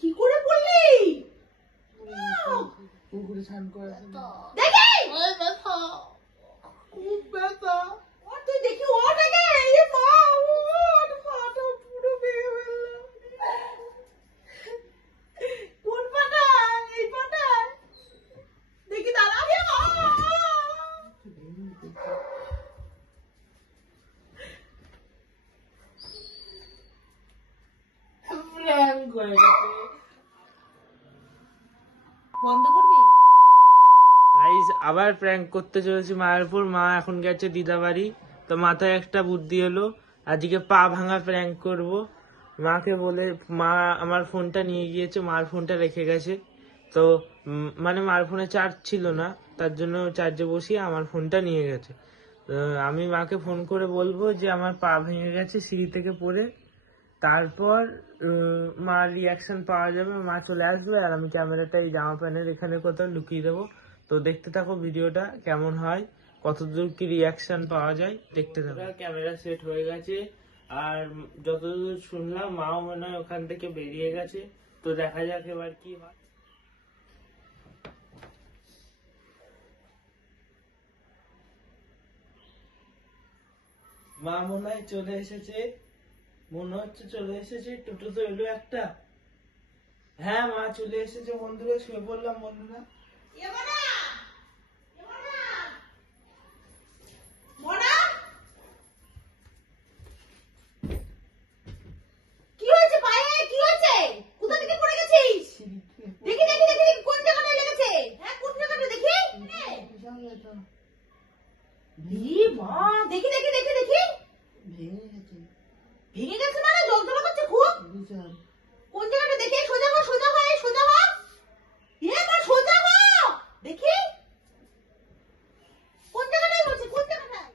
কি করে বললি? পুকুরে স্নান করে খুব ব্যথা। তুই দেখি ওঠ আগে। মা ওঠ, পাটা পুরো ভেঙে ফেললাম। কোন পাটা? এই পাটা দেখি দাঁড়া। বন্ধ করবি? গাইস আবার প্র্যাঙ্ক করতে চলেছি মায়ের উপর। মা এখন গেছে দিদা বাড়ি, তো মাথায় একটা বুদ্ধি এলো, আজকে পা ভাঙা প্র্যাঙ্ক করব। মাকে বলে, মা আমার ফোনটা নিয়ে গিয়েছে, মার ফোনটা রেখে গেছে। তো মানে মার ফোনে চার্জ ছিল না, তার জন্য চার্জে বসিয়ে আমার ফোনটা নিয়ে গেছে। আমি মাকে ফোন করে বলবো যে আমার পা ভেঙে গেছে সিঁড়ি থেকে পড়ে। তারপর মার রিয়াকশন পাওয়া যাবে, মা চলে আসবে, আর আমি ক্যামেরাটা এই জামা প্যান্টের এখানে কোথাও লুকিয়ে দেবো। তো দেখতে থাকো ভিডিওটা কেমন হয়, কতদূর কি রিয়াকশন পাওয়া যায় দেখতে থাকো। ক্যামেরা সেট হয়ে গেছে, আর যতদূর শুনলাম মাও মনে হয় ওখান থেকে বেরিয়ে গেছে। তো দেখা যাক এবার কি হয়। মা মনে হয় চলে এসেছে, মনে হচ্ছে চলে এসেছে। টোটো তো এলো একটা। হ্যাঁ মা চলে এসেছে বন্ধুরা, শুয়ে পড়লাম বন্ধুরা। কি হয়েছে পায়ে? কি হয়েছে? কোথা থেকে পড়ে গেছিস? দেখি দেখি দেখি কোন জায়গাটায় লেগেছে? হ্যাঁ কোন জায়গাটা দেখি? মা দেখি দেখি দেখি দেখি ভেঙে গেছে মানে যন্ত্রণা করছে খুব। কোন জায়গাটা দেখি? সোজা কর, সোজা কর, এই সোজা কর। মা সোজা কর দেখি কোন জায়গাটায় হচ্ছে, কোন জায়গাটায়?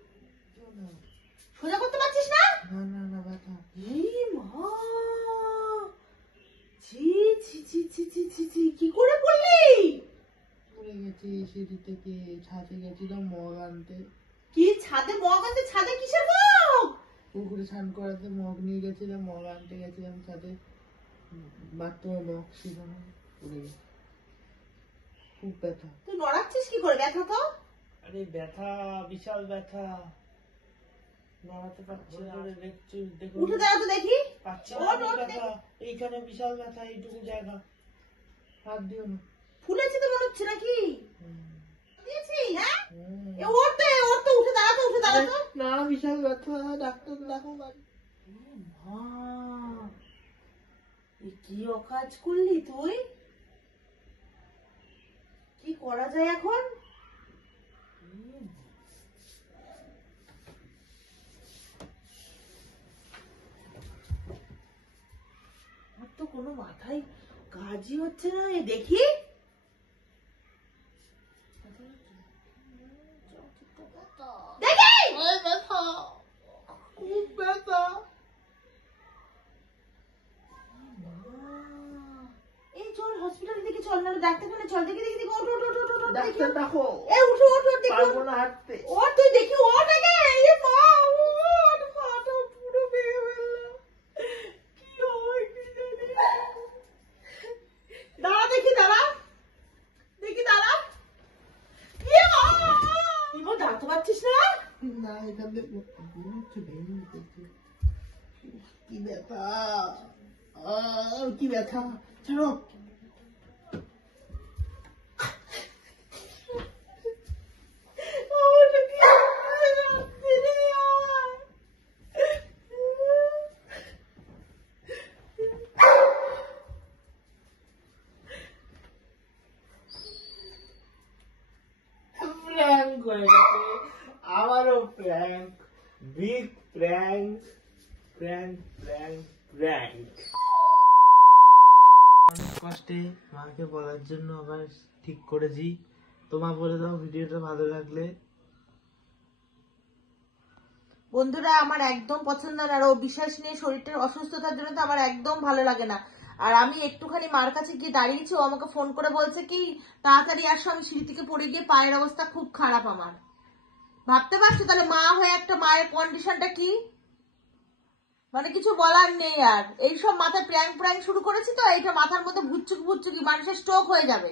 সোজা করতে পারছিস না? মা ছি ছি ছি ছি ছি ছি ছি, কি করে বললি? পড়ে গেছি সিঁড়ি থেকে, ছাদে গেছিলাম মগ আনতে। কি ছাদে মগ আনতে? ছাদে কিসের মগ? পুকুরে স্নান করাতে মগ নিয়ে গেছিলাম, মগ আনতে গেছিলাম ছাদে, বাথরুমে মগ ছিল না, পড়ে গেছি। খুব ব্যথা। তুই নড়াচ্ছিস কি করে? ব্যথা তো? আরে ব্যথা, বিশাল ব্যথা, নড়াতে পারছি না। উঠে দাঁড়া তো দেখি। পাচ্ছি না ব্যথা, এইখানে বিশাল ব্যথা, এইটুকু জায়গা। হাত দিও না। ফুলেছে তো মনে হচ্ছে নাকি? দিয়েছিস? হ্যাঁ ওঠতে ওঠতে উঠে দাঁড়া তো, উঠে দাঁড়া তো। না বিশাল ব্যথা, ডাক্তার দেখো বাড়ি। কি অকাজ করলি তুই? কি করা যায় এখন? আমার তো কোনো মাথায় কাজই হচ্ছে না। দেখি খুব ব্যথা। এই চল হসপিটালে দেখি, চল না ডাক্তারখানে চল। দেখি দেখি দেখি ওঠ ওঠ ওঠ ওঠ ওঠ ডাক্তার দেখো। উঠো ওঠ ওঠ দেখি। পারবো না হাঁটতে। ওঠ তুই দেখি ওঠ আগে। মা ওঠ, পাটা পুরো ভেঙে ফেললাম। কি হয় কি জানি। দাঁড়া দেখি, দাঁড়া দেখি, দাঁড়া। মা দাঁড়াতে পারছিস না? না এখান থেকে কি ব্যথা, কি ব্যথা, ছাড়ো। প্র্যাঙ্ক হয়ে গেছে, আবারও prank, big prank, prank prank prank. অনেক কষ্টে মাকে বলার জন্য আবার ঠিক করেছি। তোমা বলে দাও ভিডিওটা ভালো লাগলে। বন্ধুরা আমার একদম পছন্দ না, আর ও বিশ্বাস নিয়ে শরীরটার অসুস্থতার জন্য তো আমার একদম ভালো লাগে না। আর আমি একটুখানি মার কাছে গিয়ে দাঁড়িয়েছি, ও আমাকে ফোন করে বলছে কি তাড়াতাড়ি আসো, আমি সিঁড়ি থেকে পড়ে গিয়ে পায়ের অবস্থা খুব খারাপ আমার। ভাবতে পারছো তাহলে মা হয়ে একটা মায়ের কন্ডিশনটা কি? মানে কিছু বলার নেই আর। এইসব মাথায় প্র্যাঙ্ক প্র্যাঙ্ক শুরু করেছি তো, এইটা মাথার মধ্যে ভুচ্চুকি মানুষের স্ট্রোক হয়ে যাবে।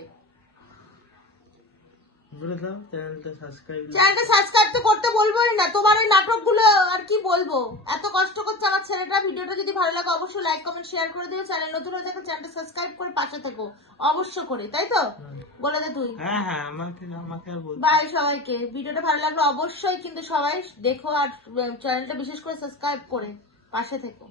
বলে দাও চ্যানেলটা সাবস্ক্রাইব তো করতে বলবোই না, তোমার এই নাটকগুলো আর কি বলবো। এত কষ্ট করছে আমার ছেলেটা। ভিডিওটা যদি ভালো লাগে অবশ্যই লাইক কমেন্ট শেয়ার করে দিও। চ্যানেল নতুন হয়ে থাকলে চ্যানেলটা সাবস্ক্রাইব করে পাশে থেকো অবশ্য করে, তাই তো? বলে দে তুই। হ্যাঁ হ্যাঁ, আমাকে বল। বাই সবাইকে। ভিডিওটা ভালো লাগলে অবশ্যই কিন্তু সবাই দেখো, আর চ্যানেলটা বিশেষ করে সাবস্ক্রাইব করে পাশে থেকো।